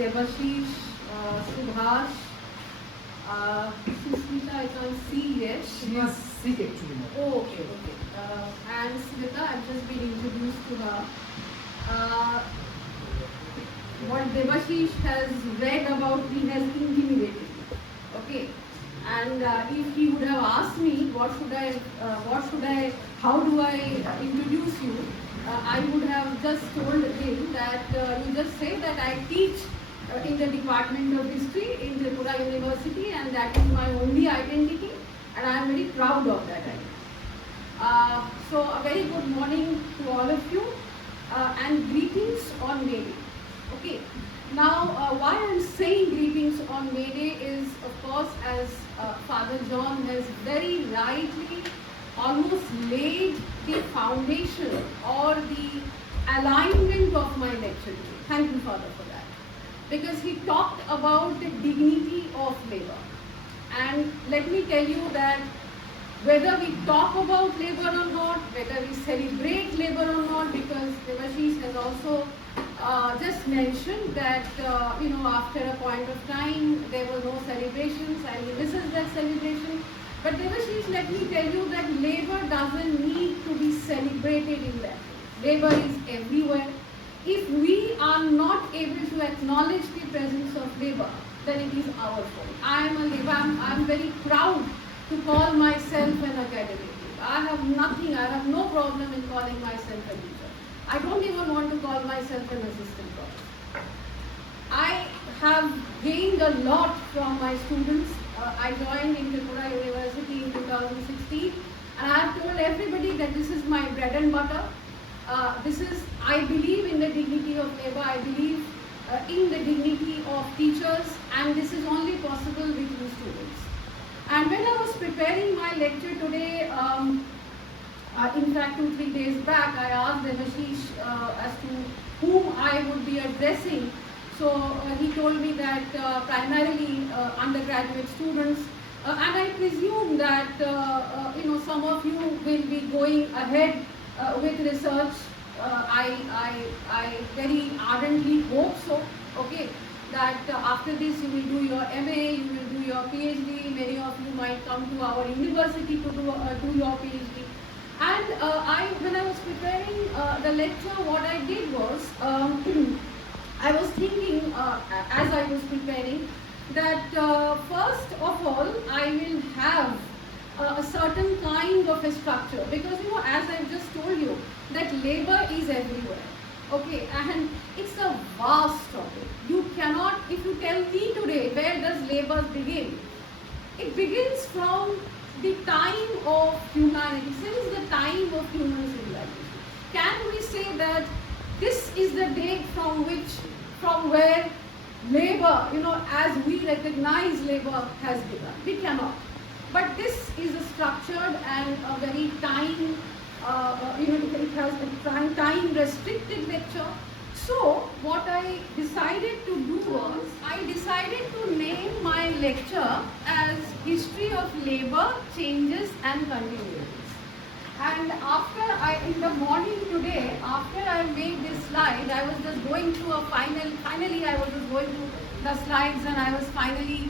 Devashish, Subhash, Susmita, I can't see yet. She is sick actually now. Oh, okay. And Smita, I've just been introduced to her. What Devashish has read about me has intimidated me. Okay. And if he would have asked me how do I introduce you, I would have just told him that you just say that I teach in the Department of History in Tripura University, and that is my only identity, and I am very proud of that identity. So a very good morning to all of you, and greetings on May Day. Okay. Now, why I am saying greetings on May Day is, of course, as Father John has very rightly almost laid the foundation or the alignment of my lecture today. Thank you, Father, for that. Because he talked about the dignity of labor. And let me tell you that whether we talk about labor or not, whether we celebrate labor or not, because Devashish has also just mentioned that after a point of time there were no celebrations and he misses that celebration. But Devashish, let me tell you that labor doesn't need to be celebrated in that way. Labor is everywhere. If we are not able to acknowledge the presence of labor, then it is our fault. I am very proud to call myself an academic. I have no problem in calling myself a teacher. I don't even want to call myself an assistant professor. I have gained a lot from my students. I joined in Tripura University in 2016, and I have told everybody that this is my bread and butter. I believe in the dignity of labor. I believe in the dignity of teachers, and this is only possible with you students. And when I was preparing my lecture today, in fact 2-3 days back, I asked Devashish as to whom I would be addressing. So he told me that primarily undergraduate students, and I presume that some of you will be going ahead with research. I very ardently hope so. Okay, that after this you will do your MA, you will do your PhD. Many of you might come to our university to do your PhD. And when I was preparing the lecture, what I did was I was thinking as I was preparing that first of all I will have a certain kind of a structure, because as I've just told you that labor is everywhere. Okay, and it's a vast topic. You cannot, if you tell me today where does labor begin, it begins from the time of humanity, since the time of human civilization. Can we say that this is the date from where labor, as we recognize labor has begun? We cannot. But this is a structured and a very time, it has a time restricted lecture. So what I decided to do was, I decided to name my lecture as History of Labor, Changes and Continuities. And in the morning today, after I made this slide, I was just going through finally I was just going through the slides, and I was finally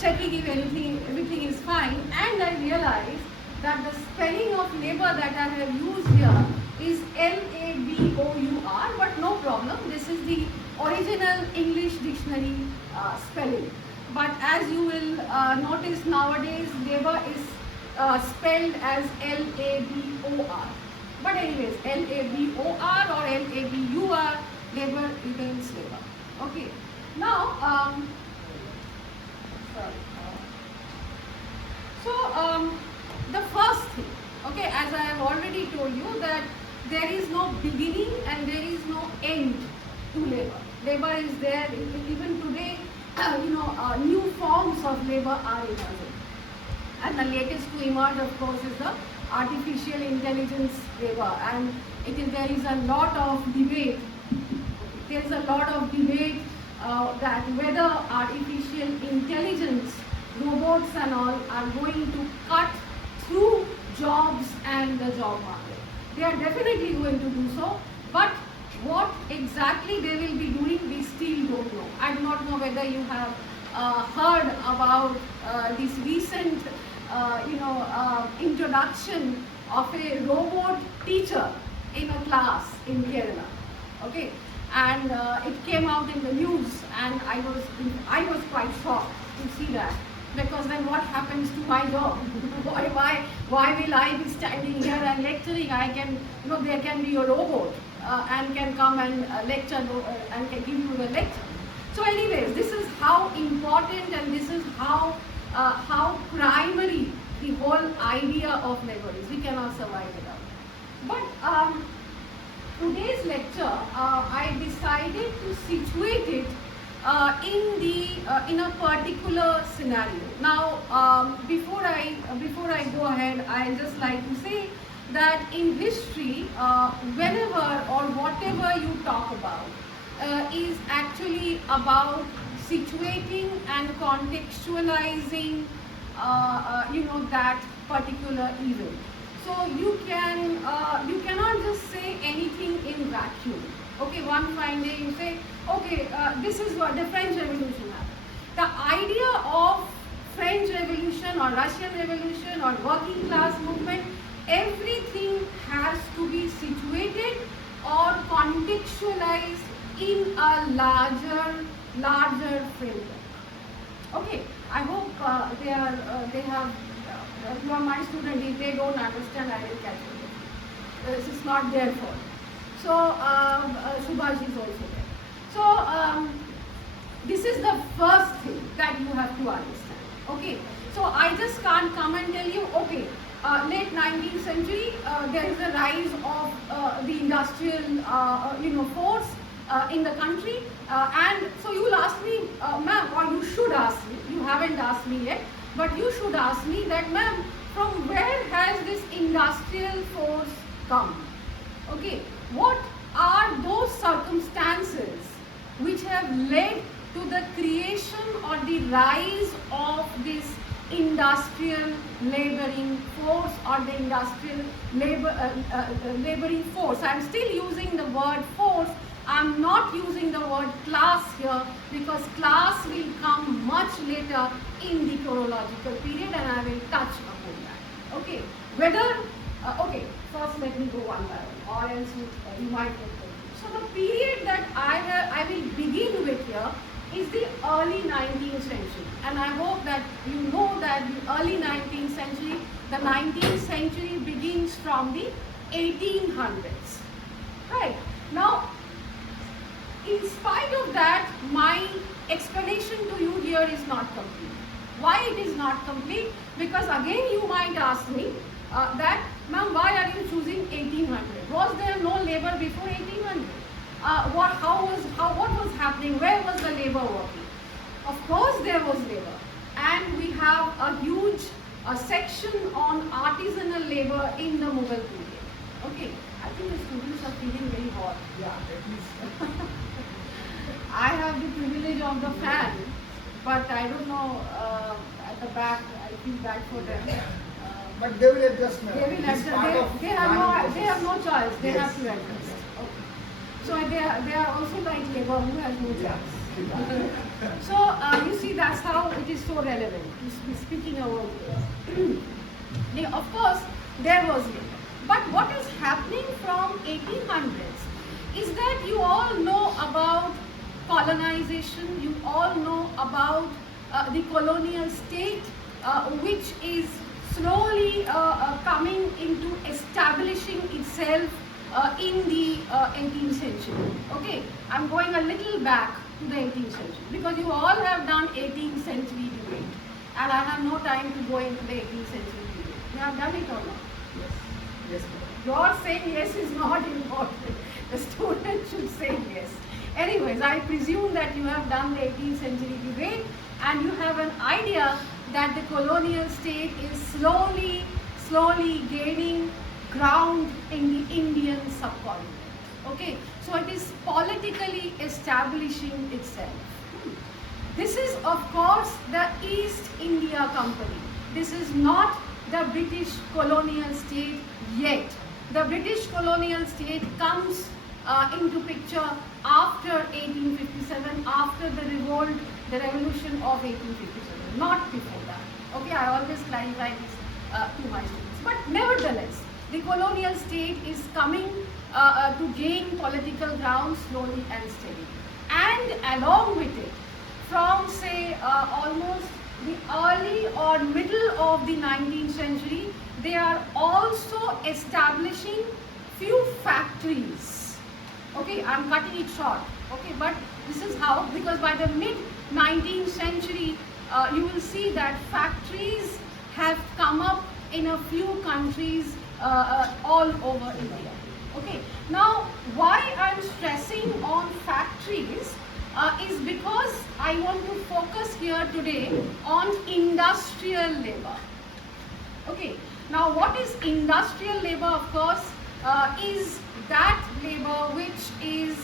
checking if everything is fine, and I realized that the spelling of labor that I have used here is L-A-B-O-U-R, but no problem, this is the original English dictionary spelling. But as you will notice nowadays, labor is spelled as L-A-B-O-R. But anyways, L-A-B-O-R or L-A-B-U-R, labor remains labor. Okay. Now, the first thing, okay, as I have already told you that there is no beginning and there is no end to labor. Labor is there. Even today, new forms of labor are emerging. And the latest to emerge, of course, is the artificial intelligence labor. And there is a lot of debate. There is a lot of debate that whether artificial intelligence, robots and all, are going to cut through jobs and the job market. They are definitely going to do so, but what exactly they will be doing, we still don't know. I do whether you have heard about this recent introduction of a robot teacher in a class in Kerala. Okay, and it came out in the news, and I was quite shocked to see that, because then what happens to my job? why will I be standing here and lecturing? I can, there can be a robot and can come and lecture and can give you the lecture. So anyways, this is how important, and this is how primary the whole idea of labor is. We cannot survive without it. But today's lecture, I decided to situate it in a particular scenario. Now, before I go ahead, I just like to say that in history, whenever or whatever you talk about is actually about situating and contextualizing, that particular event. So you cannot just say anything in vacuum. Okay, one fine day you say, okay, this is what the French Revolution happened. The idea of French Revolution or Russian Revolution or working class movement, everything has to be situated or contextualized in a larger framework. Okay, I hope they have. You are my student. If they don't understand, I will catch it. This is not their fault. So Subhash is also there. So this is the first thing that you have to understand. Okay. So I just can't come and tell you, okay, late 19th century, there is a rise of the industrial, force in the country, and so you will ask me, ma'am, or you should ask me. You haven't asked me yet, but you should ask me that, ma'am, from where has this industrial force come? Okay, what are those circumstances which have led to the creation or the rise of this industrial laboring force or the industrial laboring force? I am still using the word force. I am not using the word class here, because class will come much later in the chronological period, and I will touch upon that. Okay, okay, first let me go one by one, or else you might get confused. So the period that I will begin with here is the early 19th century, and I hope that you know that the early 19th century, the 19th century begins from the 1800s. Right? Now, in spite of that, my explanation to you here is not complete. Why it is not complete? Because again you might ask me that, ma'am, why are you choosing 1800? Was there no labor before 1800? What was happening? Where was the labor working? Of course there was labor, and we have a huge section on artisanal labor in the Mughal period. Okay, I think the students are feeling very hot. Yeah, at least. I have the privilege of the fan, but I don't know, at the back, I feel bad for them. But they will adjust now. They will adjust. They have no choice. They have to adjust. Okay. So they are also like labor who has no choice. So you see, that's how it is so relevant. Speaking about of course there was labor, but what is happening from 1800s is that you all know about colonization. You all know about the colonial state, which is slowly coming into establishing itself in the 18th century. Okay, I'm going a little back to the 18th century, because you all have done 18th century debate, and I have no time to go into the 18th century debate. You have done it or not? Yes. Yes. Your saying yes is not important. The student should say yes. Anyways, I presume that you have done the 18th century debate, and you have an idea that the colonial state is slowly gaining ground in the Indian subcontinent. Okay, so it is politically establishing itself. This is, of course, the East India Company. This is not the British colonial state yet. The British colonial state comes into picture after 1857, after the revolt the revolution of 1857, not before that. Okay, I always clarify this to my students. But nevertheless, the colonial state is coming to gain political ground slowly and steadily. And along with it, from say almost the early or middle of the 19th century, they are also establishing few factories. Okay, I'm cutting it short. Okay, but this is how, because by the mid 19th century, you will see that factories have come up in a few countries all over India. Okay, now why I'm stressing on factories is because I want to focus here today on industrial labor. Okay, now what is industrial labor? Of course, is that labor which is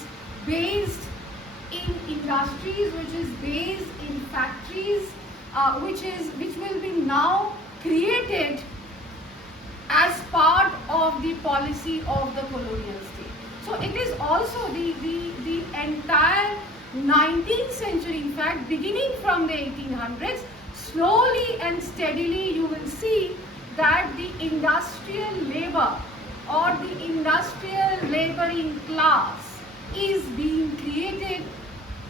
based in industries, which is based in factories, which will be now created as part of the policy of the colonial state. So it is also the entire 19th century, in fact, beginning from the 1800s, slowly and steadily you will see that the industrial labor or the industrial laboring class is being created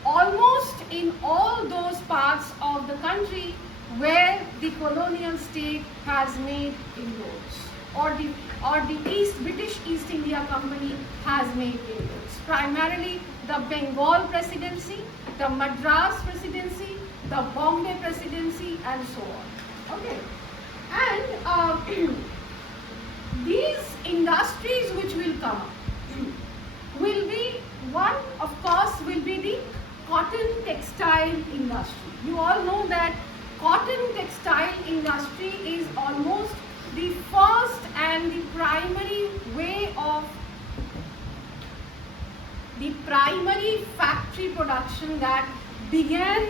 almost in all those parts of the country where the colonial state has made inroads, or the British East India Company has made inroads. Primarily the Bengal Presidency, the Madras Presidency, the Bombay Presidency, and so on. Okay, and these industries which will come up will be, one of course will be the cotton textile industry. You all know that cotton textile industry is almost the first and the primary way of the primary factory production that began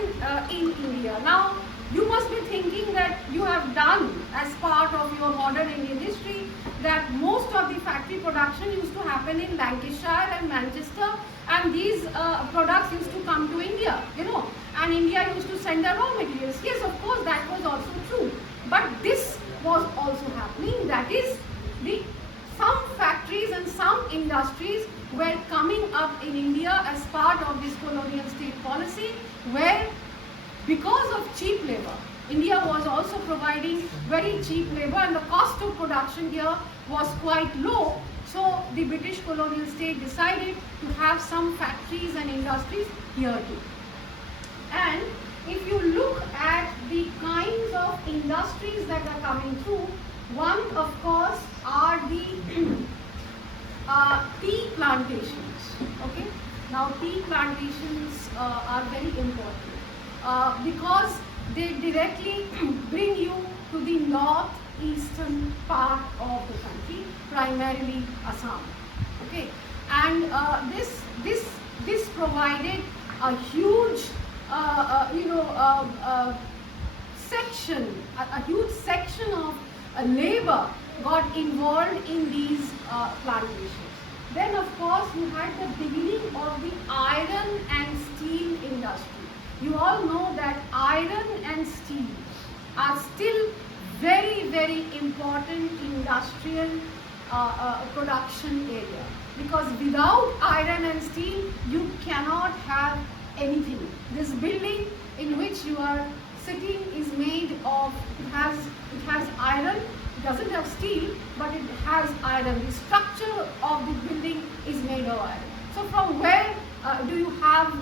in India. Now, you must be thinking that you have done as part of your modern Indian history that most of the factory production used to happen in Lancashire and Manchester, and these products used to come to India, and India used to send the raw materials. Yes, of course, that was also true. But this was also happening, that is, some factories and some industries were coming up in India as part of this colonial state policy, where because of cheap labor, India was also providing very cheap labor, and the cost of production here was quite low. So the British colonial state decided to have some factories and industries here too. And if you look at the kinds of industries that are coming through, one of course are the tea plantations. Okay, now tea plantations are very important because they directly bring you to the northeastern part of the country, primarily Assam. Okay, and this provided a huge a huge section of labor got involved in these plantations. Then of course you had the beginning of the iron and steel industry. You all know that iron and steel are still very, very important industrial production area, because without iron and steel you cannot have anything. This building in which you are sitting is made of, it has iron. It doesn't have steel, but it has iron. The structure of the building is made of iron. So from where do you have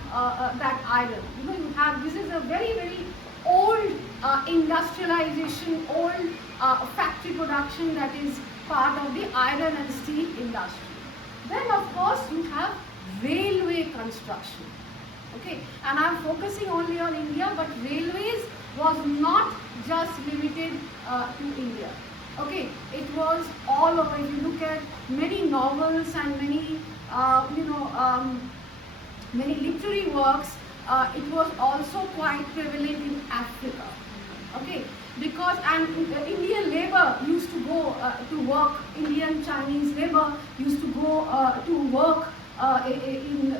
that iron? You have, this is a very, very old industrialization, old factory production that is part of the iron and steel industry. Then of course you have railway construction. Okay, and I am focusing only on India, but railways was not just limited to India. Okay, it was all over. If you look at many novels and many many literary works, it was also quite prevalent in Africa. Okay, because Indian labor used to go to work. Indian Chinese labor used to go to work in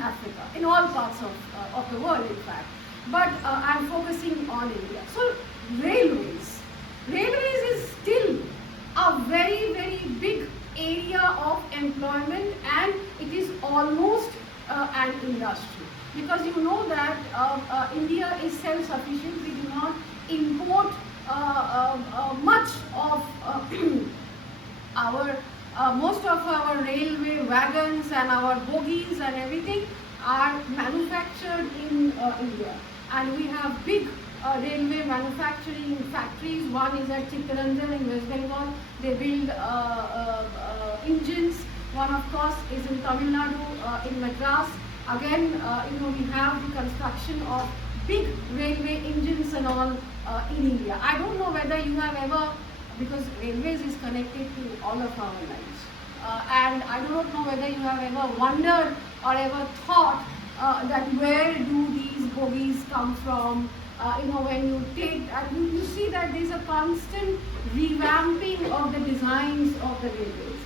Africa, in all parts of the world, in fact. But I'm focusing on India. So railways. Railways is still a very, very big area of employment, and it is almost an industry. Because you know that India is self-sufficient. We do not import much of our most of our railway wagons and our bogies and everything are manufactured in India, and we have big railway manufacturing factories. One is at Chittaranjan in West Bengal. They build engines. One, of course, is in Tamil Nadu, in Madras. Again, we have the construction of big railway engines and all in India. I don't know whether you have ever, because railways is connected to all of our lives, and I do not know whether you have ever wondered or ever thought that where do these bogies come from. When you take, you see that there is a constant revamping of the designs of the railways.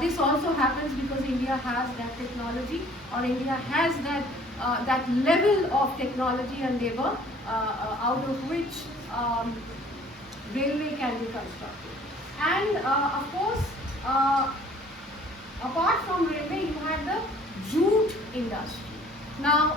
This also happens because India has that technology, or India has that level of technology and labor out of which railway can be constructed. And of course, apart from railway, you had the jute industry. Now,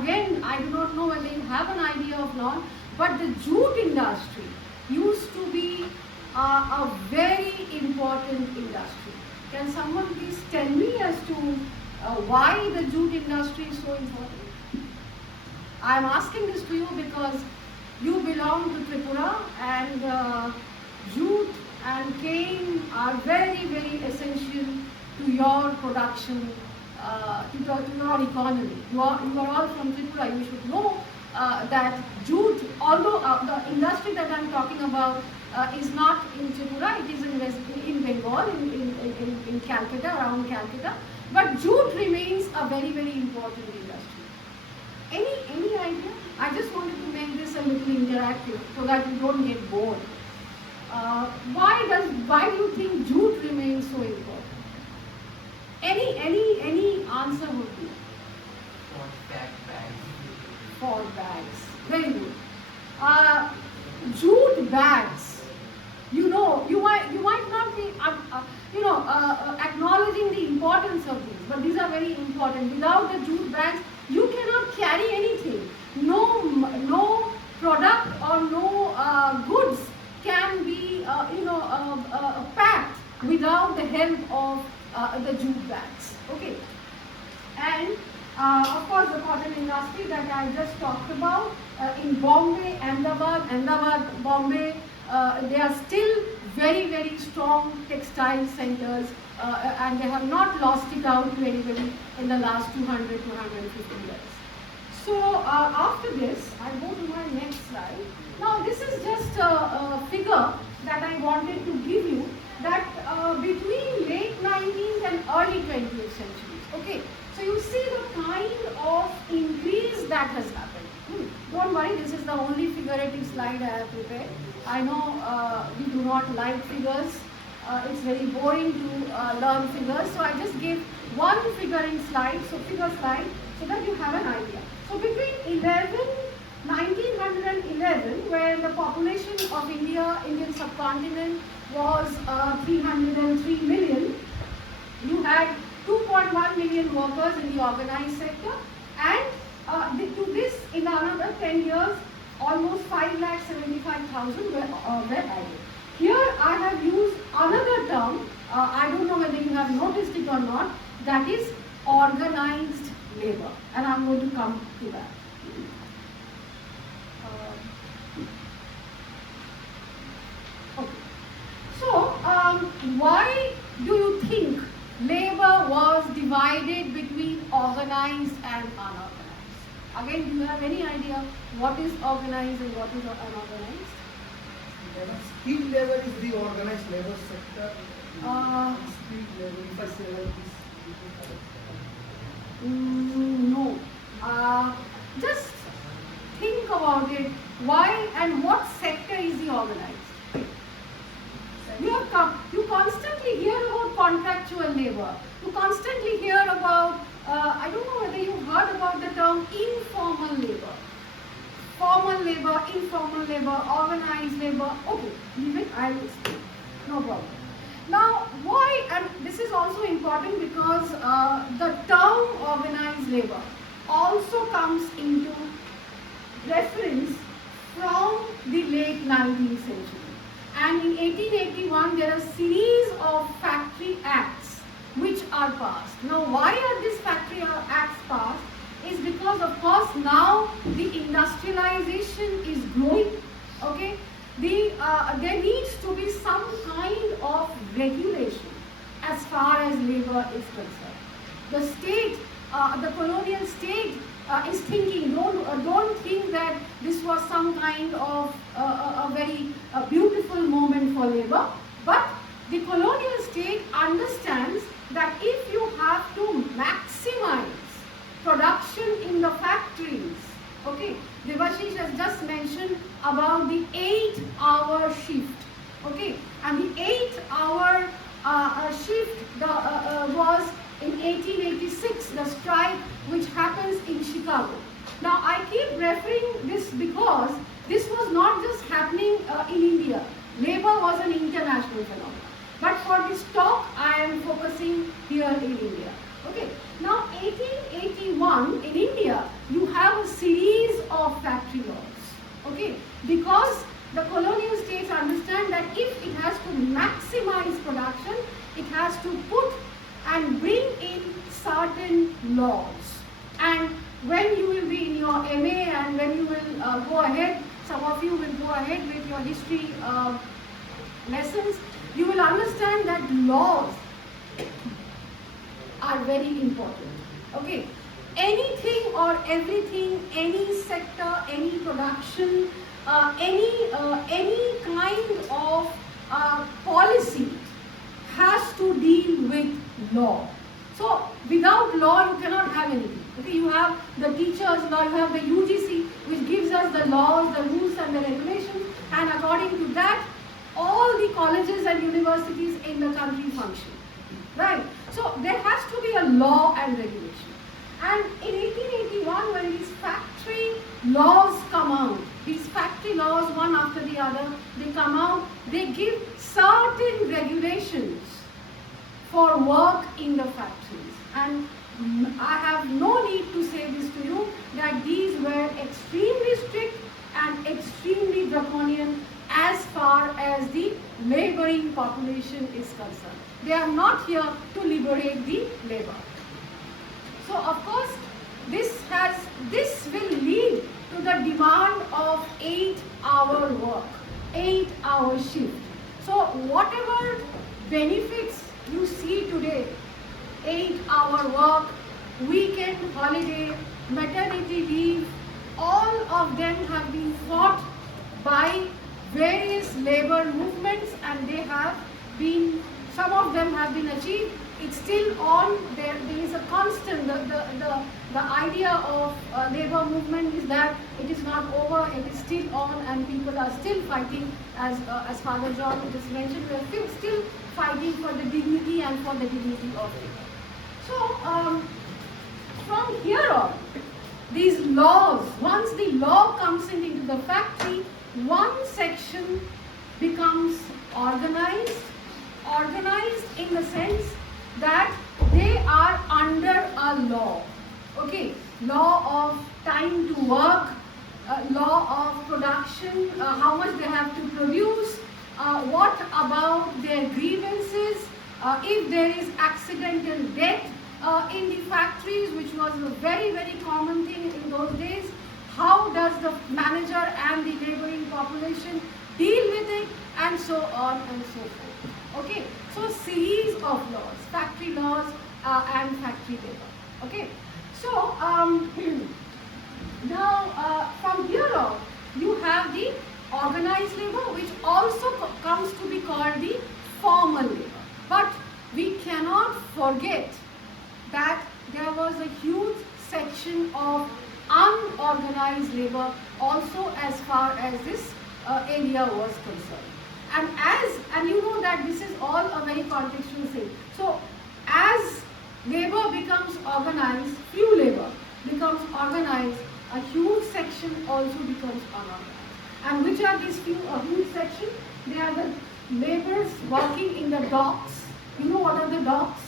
again, I do not know whether you have an idea of not, but the jute industry used to be a very important industry. Can someone please tell me as to why the jute industry is so important? I am asking this to you because you belong to Tripura, and jute and cane are very, very essential to your production, to your economy. You are all from Tripura. You should know that jute, although the industry that I am talking about is not in Tripura, it is in Bengal, in Calcutta, around Calcutta. But jute remains a very, very important industry. Any idea? I just wanted to make this a little interactive so that you don't get bored. Why do you think jute remains so important? Any answer would be? For bags. Very good. Jute bags. You might not be acknowledging the importance of these, but these are very important. Without the jute bags, you cannot carry anything. No product or no goods can be packed without the help of the jute bags. Okay, and of course the cotton industry that I just talked about in Bombay, Ahmedabad, Bombay, they are still very, very strong textile centers, and they have not lost it out to anybody in the last 200 to 150 years. So after this, I go to my next slide. Now this is just a figure that I wanted to give you, that between late 19th and early 20th centuries. Okay, so you see the kind of increase that has happened. Don't worry, this is the only figurative slide I have prepared. I know we do not like figures. It's very boring to learn figures. So I just gave one figuring slide, so figure slide, so that you have an idea. So between 1911, where the population of Indian subcontinent was 303 million, you had 2.1 million workers in the organized sector, and to this, in another 10 years, almost 5,75,000 were added. Here I have used another term, I don't know whether you have noticed it or not, that is organized labor, and I am going to come to that. Okay. So, why do you think labor was divided between organized and unorganized? Again, do you have any idea what is organized and what is unorganized? Skilled labor is the organized labor sector. Skilled labor, if I say like this. No. Just think about it. Why and what sector is the organized? You constantly hear about contractual labor. You constantly hear about, I don't know whether you heard about the term informal labor, informal labor, organized labor. Okay, leave it, I will explain. No problem. Now, why, and this is also important because the term organized labor also comes into reference from the late 19th century. And in 1881, there are a series of factory acts which are passed. Now, why are these factory acts passed? Is because, of course, now the industrialization is growing. Okay, there needs to be some kind of regulation as far as labor is concerned. The state, the colonial state, is thinking. Don't think that this was some kind of a very beautiful moment for labor, but the colonial state understands that if you have to maximize production in the factories, okay, Devashish has just mentioned about the 8-hour shift, okay, and the 8-hour shift was in 1886, the strike which happens in Chicago. Now, I keep referring this because this was not just happening in India. Labor was an international phenomenon. But for this talk, I am focusing here in India. Okay. Now, 1881 in India, you have a series of factory laws. Okay. Because the colonial states understand that if it has to maximize production, it has to put and bring in certain laws. And when you will be in your MA and when you will go ahead, some of you will go ahead with your history lessons, you will understand that laws are very important. Okay, anything or everything, any sector, any production, any kind of policy has to deal with law. So without law you cannot have anything. Okay, you have the teachers law, you have the UGC which gives us the laws, the rules and the regulations, and according to that all the colleges and universities in the country function. Right? So there has to be a law and regulation. And in 1881 when these factory laws come out, these factory laws one after the other, they come out, they give certain regulations for work in the factories. And I have no need to say this to you that these were extremely strict and extremely draconian as far as the laboring population is concerned. They are not here to liberate the labor. So of course this will lead to the demand of 8-hour work, 8-hour shift. So whatever benefits you see today, 8-hour work, weekend holiday, maternity leave, all of them have been fought by various labor movements and they have been, some of them have been achieved. It's still on, there is a constant, the idea of labor movement is that it is not over, it is still on and people are still fighting as Father John just mentioned, we are still fighting for the dignity and for the dignity of labor. So, from here on, these laws, once the law comes into the factory, one section becomes organized in the sense that they are under a law. Okay, law of time to work, law of production, how much they have to produce, what about their grievances, if there is accidental death in the factories, which was a very, very common thing in those days, how does the manager and the laboring population deal with it, and so on and so forth. Okay, so series of laws, factory laws and factory labor. Okay, so now from here on you have the organized labor, which also comes to be called the formal labor. But we cannot forget that there was a huge section of unorganized labor also as far as this area was concerned. And you know that this is all a very contextual thing. So as labor becomes organized, few labor becomes organized, a huge section section also becomes unorganized. And which are these huge sections? They are the laborers working in the docks. You know what are the docks?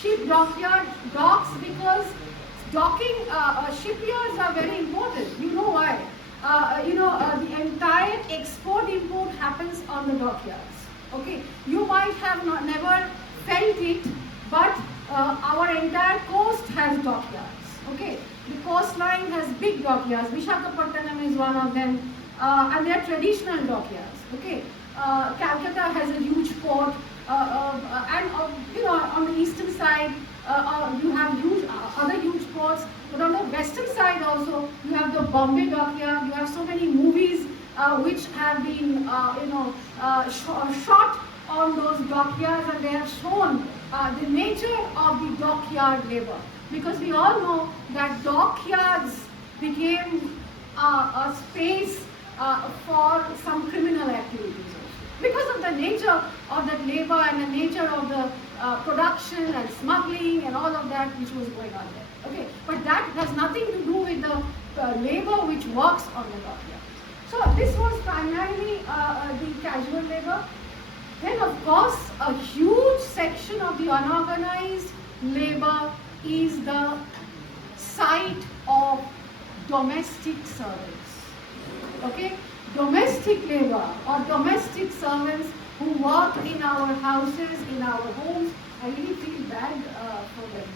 Ship dockyard, docks, because docking, shipyards are very important. You know why? The entire export-import happens on the dockyards. Okay, you might have never felt it, but our entire coast has dockyards. Okay, the coastline has big dockyards. Visakhapatnam is one of them, and they are traditional dockyards. Okay, Calcutta has a huge port, and on the eastern side you have other huge ports. But on the western side also, you have the Bombay dockyard. You have so many movies which have been, shot on those dockyards, and they have shown the nature of the dockyard labor. Because we all know that dockyards became a space for some criminal activities also. Because of the nature of that labor and the nature of the production and smuggling and all of that which was going on there. Okay, but that has nothing to do with the labor which works on the dockyard. So this was primarily the casual labor. Then of course a huge section of the unorganized labor is the side of domestic servants. Okay, domestic labor or domestic servants who work in our houses, in our homes. I really feel bad for them.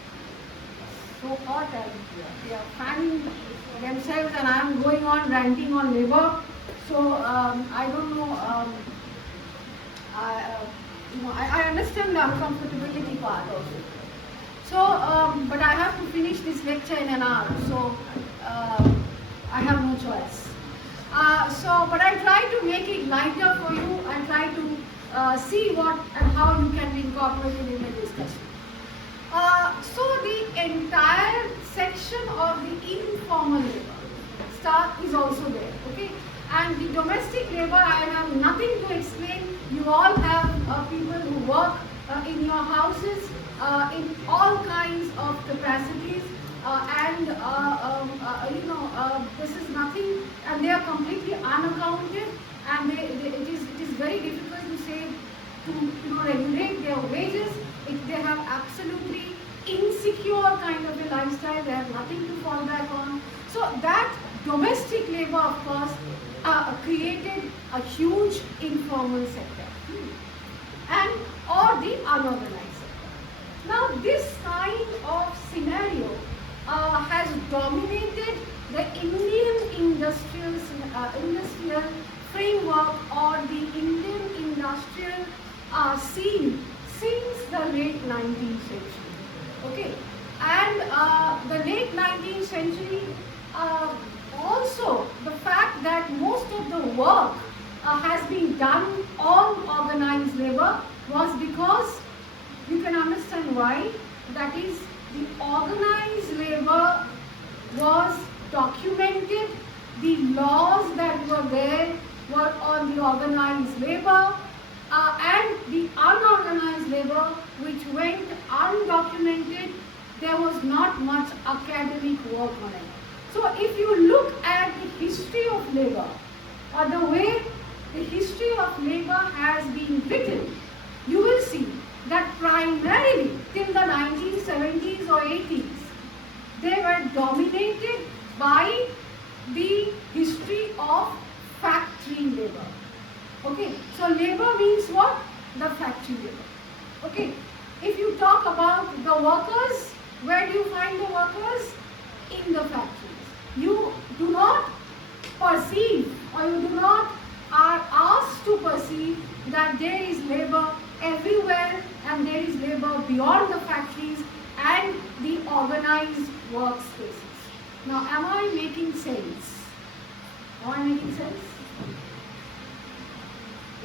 So hot, and they are fanning themselves, and I am going on ranting on labor. So I don't know. I understand the uncomfortability part also. So, but I have to finish this lecture in an hour. So I have no choice. But I try to make it lighter for you. I try to see what and how you can be incorporated in the discussion. So the entire section of the informal labor is also there, okay? And the domestic labor, I have nothing to explain. You all have people who work in your houses in all kinds of capacities, this is nothing, and they are completely unaccounted, and it is very difficult to say to regulate their wages. If they have absolutely insecure kind of a lifestyle, they have nothing to fall back on. So that domestic labor, of course, created a huge informal sector, and or the unorganized sector. Now this kind of scenario has dominated the Indian industrial framework or the Indian industrial scene since the late 19th century. Okay, and the late 19th century, also the fact that most of the work has been done on organized labor was because, you can understand why, that is, the organized labor was documented, the laws that were there were on the organized labor, and the unorganized labor which went undocumented, there was not much academic work on it. So if you look at the history of labor, or the way the history of labor has been written, you will see that primarily till the 1970s or 80s, they were dominated by the history of factory labor. Okay, so labor means what? The factory labor. Okay, if you talk about the workers, where do you find the workers? In the factories. You do not perceive, or you do not are asked to perceive that there is labor everywhere, and there is labor beyond the factories and the organized workspaces. Now, am I making sense? Am I making sense?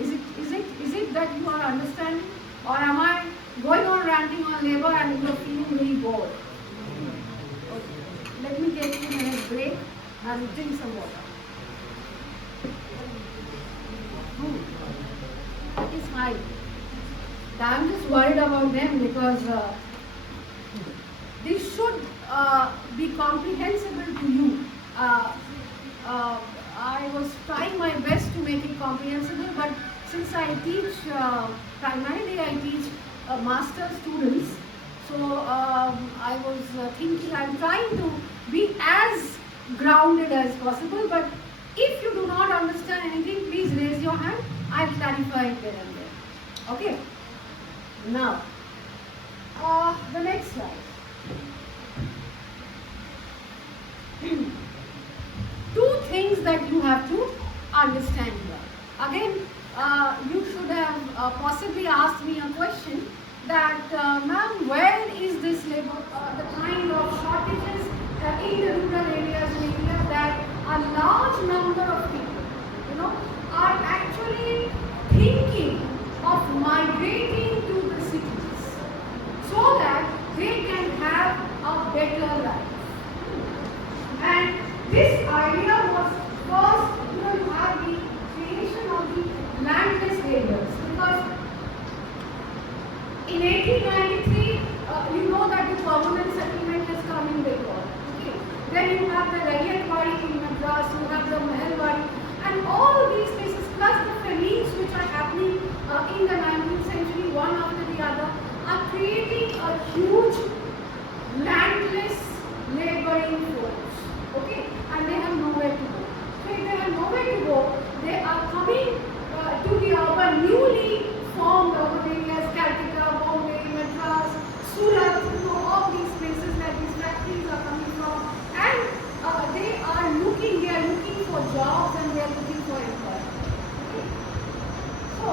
Is it that you are understanding, or am I going on ranting on labor and you are feeling very bored? Okay. Let me take a minute break and drink some water. It's fine. I'm just worried about them because this should be comprehensible to you. I was trying my best to make it comprehensible, but since I teach, primarily I teach master students, so I was thinking, I'm trying to be as grounded as possible, but if you do not understand anything, please raise your hand. I'll clarify it there and there. Okay? Now, the next slide. Two things that you have to understand here. Again, you should have possibly asked me a question that, ma'am, where is this labor, the kind of shortages in the rural areas in India that a large number of people, are actually thinking of migrating to the cities so that they can have a better life. And this idea was first, you have the creation of the landless areas, because in 1893, you know that the permanent settlement has come in Bengal. Okay. Then you have the Raiyatwadi in Madras, you have the Meherwadi, and all these places, plus the famines which are happening in the 19th century, one after the other, are creating a huge landless laboring force. Okay, and they have nowhere to go. So if they have nowhere to go, they are coming to the urban, newly formed urban areas, Calcutta, Bombay, Madras, Surat, all these places that these factories are coming from, and they are looking for jobs and they are looking for employment. Okay. So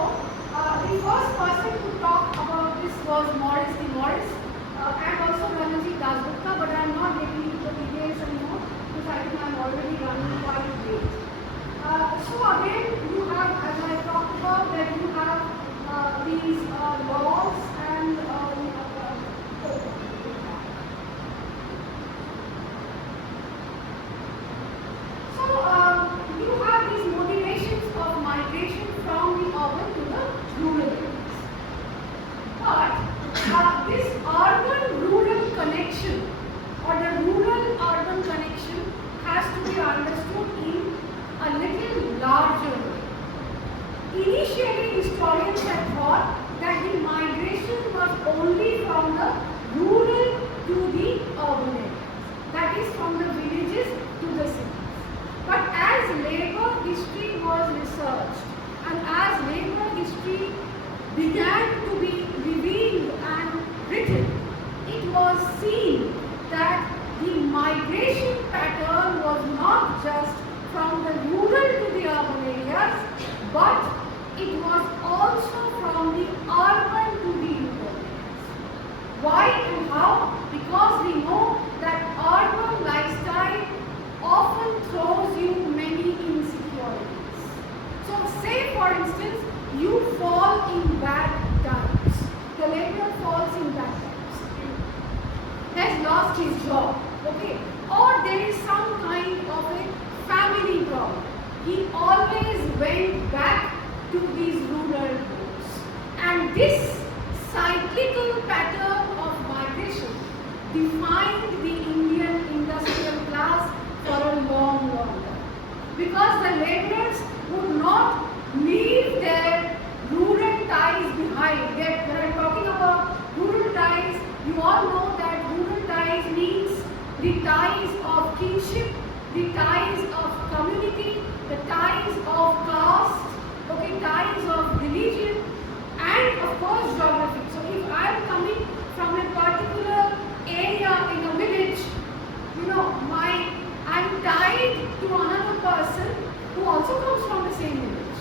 the first person to talk about this was Morris the Morris and also Ranaji Dasgupta, but I am not getting into the details anymore because I think I am already running quite late. So again, you have, as I talked about, that you have these laws and so you have these motivations of migration from the urban to the rural areas. But this urban-rural connection or the rural-urban connection has to be understood in a little larger way. Initially, historians had thought that the migration was only from the rural to the urban areas, that is from the villages to the cities. But as labor history was researched and as labor history began to be revealed and written, it was seen that the migration pattern was not just from the rural to the urban areas, but it was also from the urban to the rural areas. Why and how? Because we know that urban lifestyle often throws you many insecurities. So say for instance, you fall in bad times. The laborer falls in bad times. Has lost his job. Okay. Or there is some kind of a family problem. He always went back to these rural roots. And this cyclical pattern of migration defined the Indian industrial class for a long time. Because the laborers would not leave their rural ties behind. When I'm talking about rural ties, you all know that rural ties means the ties of kinship, the ties of community, the ties of caste, okay, ties of religion, and of course geography. So if I am coming from a particular area in a village, I am tied to another person who also comes from the same village.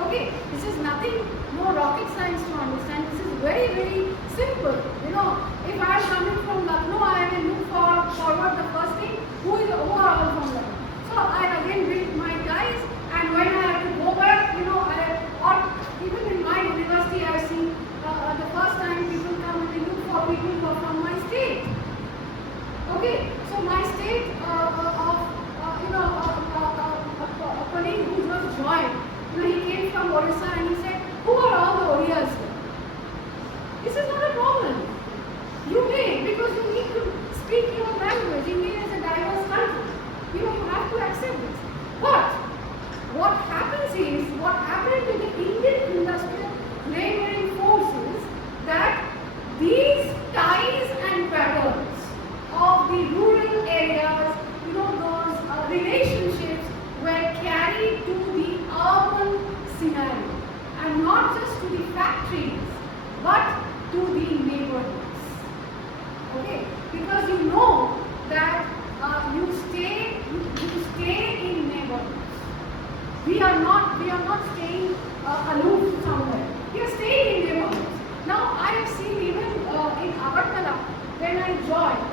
Okay, this is nothing more rocket science to understand. This is very, very simple. If I am coming from Lucknow, I will look forward the first thing, who are all from Lucknow. So I again build my ties, and when I have to go back, or even in my university, I have seen the first time people come and they look for people who are from my state. Okay, so my state a colleague who just joined, he came from Odisha and he said, who are all the Odiyas here? This is not a problem. You may, because you need to we are not staying aloof somewhere. We are staying in neighborhoods. Now I have seen even in Agartala when I joined,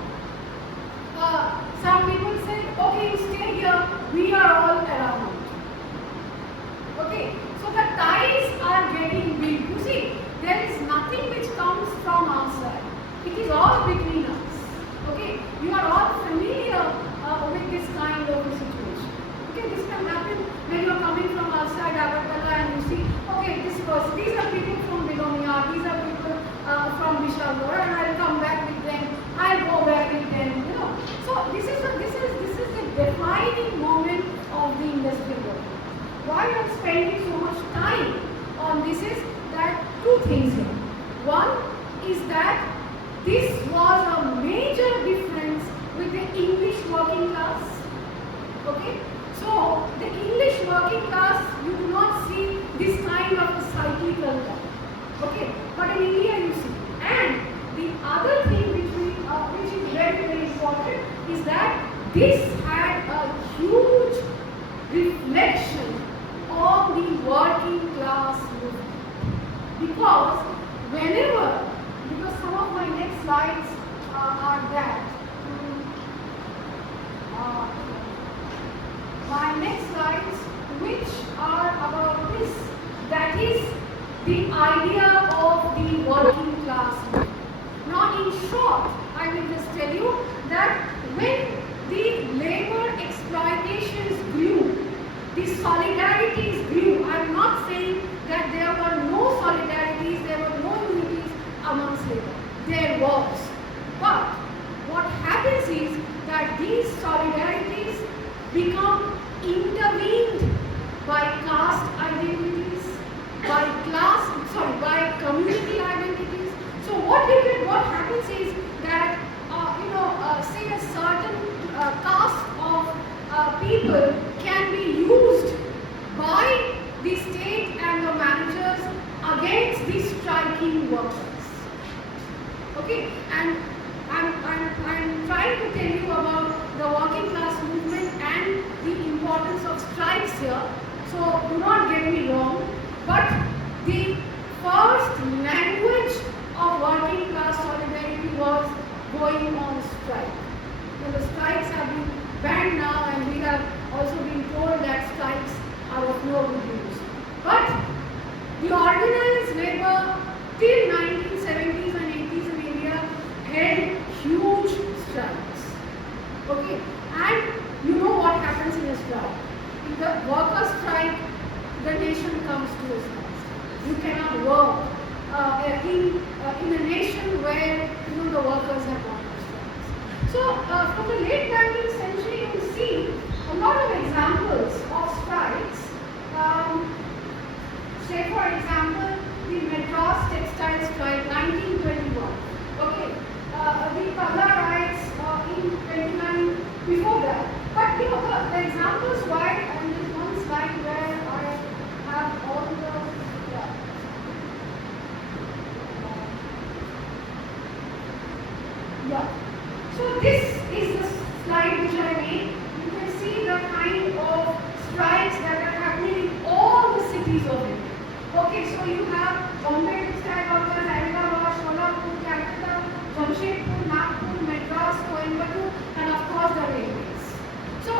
some people say, okay, you stay here, we are all around. Okay, so the ties are getting built. You see, there is nothing which comes from outside. It is all between us. Okay, you are all familiar with this kind of a situation. Okay, this can happen when you are coming from outside Agartala and you see, okay, these are people from Bidisha, these are people from Bidisha, and I'll come back with them. I'll go back with them. You know, so this is the defining moment of the industrial world. Why I am spending so much time on this is that two things here. One is that this was a major difference with the English working class. Okay, so the English working class, you do not see this kind of a cyclical gap. Okay, but in India you see. And the other thing which is very, very important is that this had a huge reflection on the working class movement. Because some of my next slides are that. My next slides, which are about this, that is the idea of the working class movement. Now, in short, I will just tell you that when the labor exploitations grew, the solidarities grew. I am not saying that there were no solidarities, there were no unities amongst labor. There was. But what happens is that these solidarities become intervened by caste identities, by community identities. So what happens is that say a certain caste of people can be used by the state and the managers against the striking workers. Okay, and I'm trying to tell you about the working class movement and the importance of strikes here. So do not get me wrong, but the first language of working class solidarity was going on strike. So the strikes have been banned now, and we have also been told that strikes are of no good use. But the organized labor till 1970s and 80s in India held huge strikes. Okay, and you know what happens in a strike. If the workers strike, the nation comes to a stand. You cannot work in a nation where the workers have gone on strikes. So from the late 19th century, you see a lot of examples of strikes. Say for example, the Madras textile strike 1921. Okay, the Kabla riots in 29 before that. But the examples why, and there's one slide where I have all the So this is the slide which I made. You can see the kind of strikes that are happening in all the cities of India. Okay, so you have Bombay textile workers, Ahmedabad, Solapur, Calcutta, Jamshedpur, Nagpur, Madras, Coimbatore, and of course the railways. So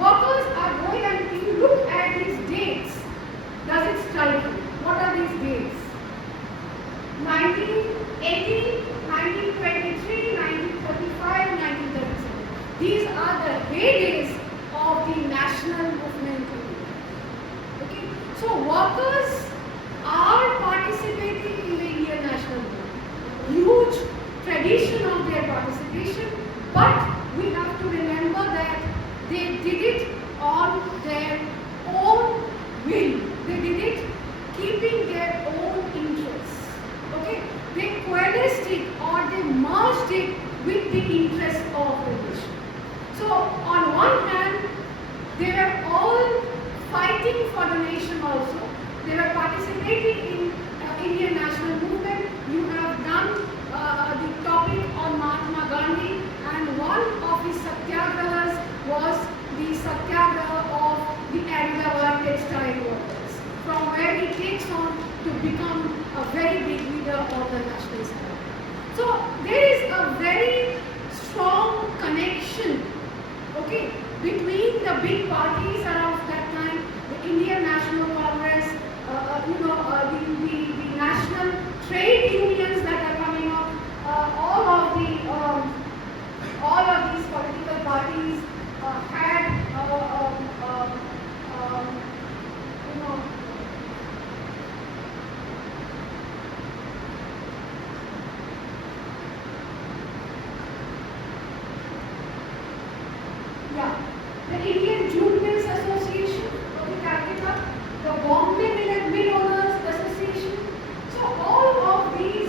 workers are going, and if you look at these dates, does it strike you? What are these dates? 1918, 1923, 1935, 1937. These are the heydays of the national movement. Okay, so workers are participating in the Indian national movement. Huge tradition of their participation, but we have to remember that they did it on their own will. They did it keeping their own interests. Okay, they coalesced it or they merged it with the interests of the nation. So on one hand, they were all fighting for the nation also. They were participating in Indian national movement. You have done the topic on Mahatma Gandhi, and one of his satyagrahas was the satyagraha of the Ahmedabad textile takes on to become a very big leader of the national side. So there is a very strong connection, okay, between the big parties around that time, the Indian National Congress, the national trade unions that are coming up, all of these political parties had the Indian Jute Mills Association of the Calcutta, the Bombay Mill Owners Association. So all of these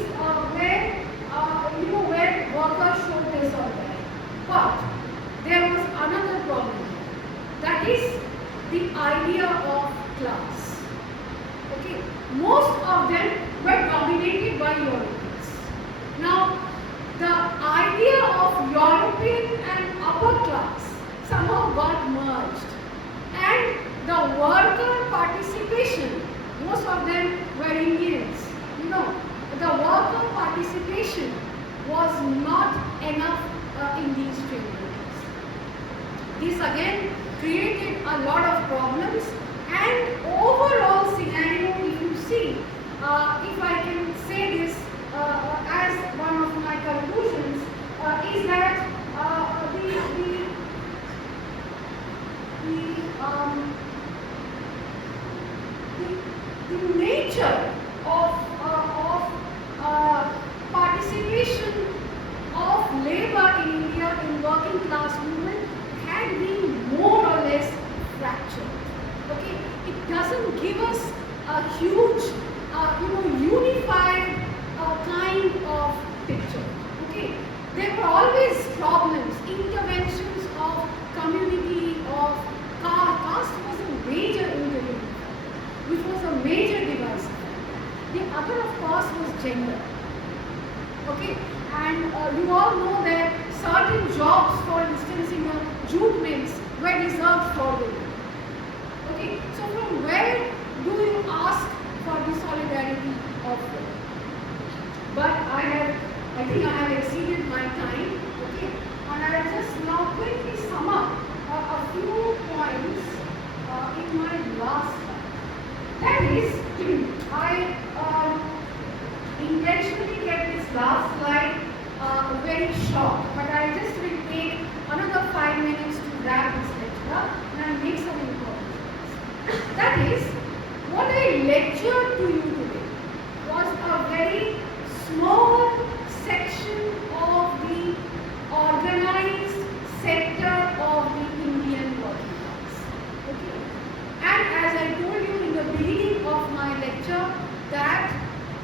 where workers showed their solidarity. But there was another problem. That is the idea of class. Okay, most of them were dominated by Europeans. Now, the idea of European and upper class somehow got merged, and the worker participation, most of them were Indians, the worker participation was not enough in these trade unions. This again created a lot of problems, and overall scenario, if you see, if I can say this as one of my conclusions, is that the nature of participation of labor in India in working class movement had been more or less fractured. Okay, it doesn't give us a huge, unified kind of picture. Okay, there were always problems, interventions of community, of caste was a major intervention, which was a major device. The other, of course, was gender. Okay, and you all know that certain jobs, for instance, in the jute mills were reserved for women. Okay, so from where do you ask for the solidarity of women? But I think I have exceeded my time. Okay, and I will just now quickly sum up a few points in my last slide. That is, I intentionally kept this last slide very short, but I just will take another 5 minutes to wrap this lecture and I'll make some important points. That is, what I lectured to you today was a very small section of the organized sector of the Indian working class. Okay? And as I told you in the beginning of my lecture, that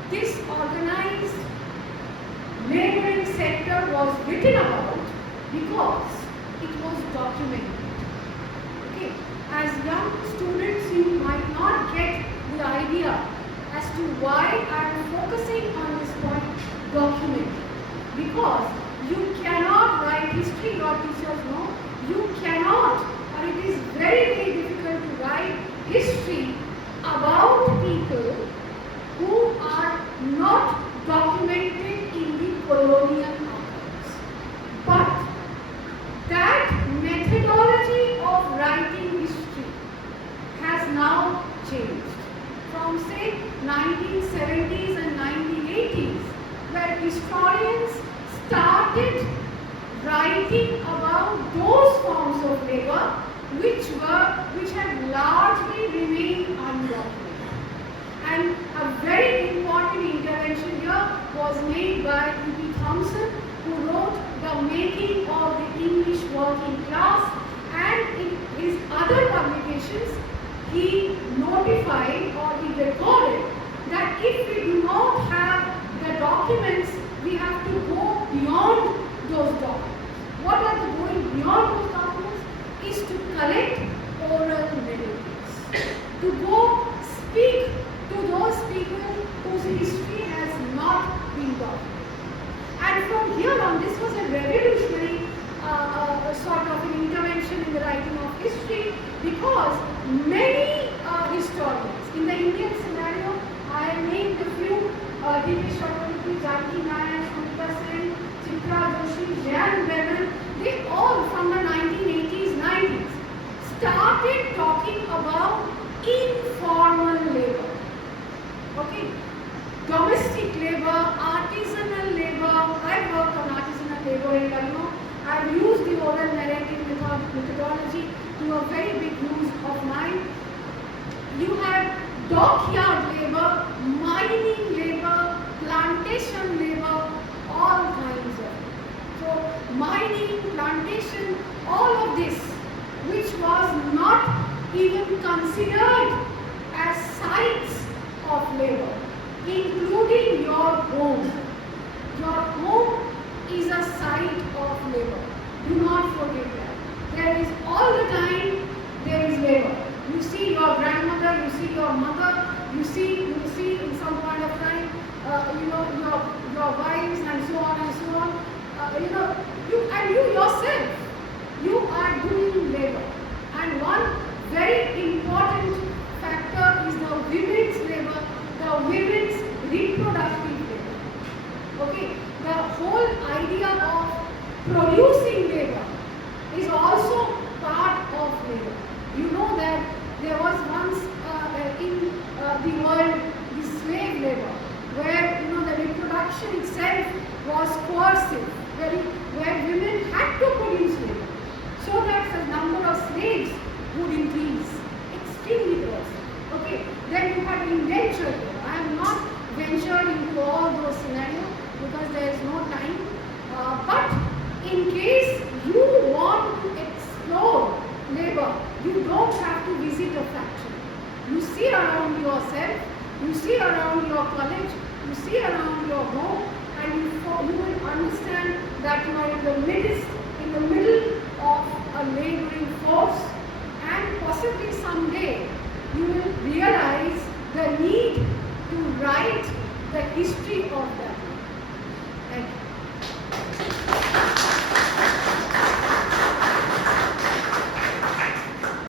this organized laboring sector was written about because it was documented. Okay? As young students, you might not get the idea as to why I am focusing on this point, documented. Because you cannot write history, your teachers know, you cannot, or it is very, very difficult to write history about people who are not documented in the colonial archives. But that methodology of writing history has now changed. From say 1970s and 1980s, where historians started writing about those forms of labor which had largely remained undocumented. And a very important intervention here was made by E.P. Thompson, who wrote The Making of the English Working Class, and in his other publications he notified or he recorded that if we do not have the documents, we have to go beyond those documents. What are the going beyond those documents? Is to collect oral narratives, to go speak to those people whose history has not been documented. And from here on, this was a revolutionary sort of an intervention in the writing of history, because many historians in the Indian scenario artisanal labor. I worked on artisanal labor area. I've used the oral narrative methodology to a very big use of mine. You had dockyard labor, mining labor, plantation labor, all kinds of it. So mining, plantation, all of this, which was not even considered as sites of labor, including your home. Your home is a site of labor. Do not forget that. There is all the time, there is labor. You see your grandmother, you see your mother, you see in some point of time, your wives and so on and so on. You yourself, you are doing labor. And one very important factor is the women's labor, the women's reproductive labor. Okay, the whole idea of producing labor is also part of labor. You know that there was once in the world the slave labor, where the reproduction itself was coercive, where women had to produce labor so that the number of slaves would increase extremely coercive. Okay, then you had indenture labor. I have not ventured into all those scenarios because there is no time. But in case you want to explore labor, you don't have to visit a factory. You see around yourself, you see around your college, you see around your home, and you will understand that you are in the midst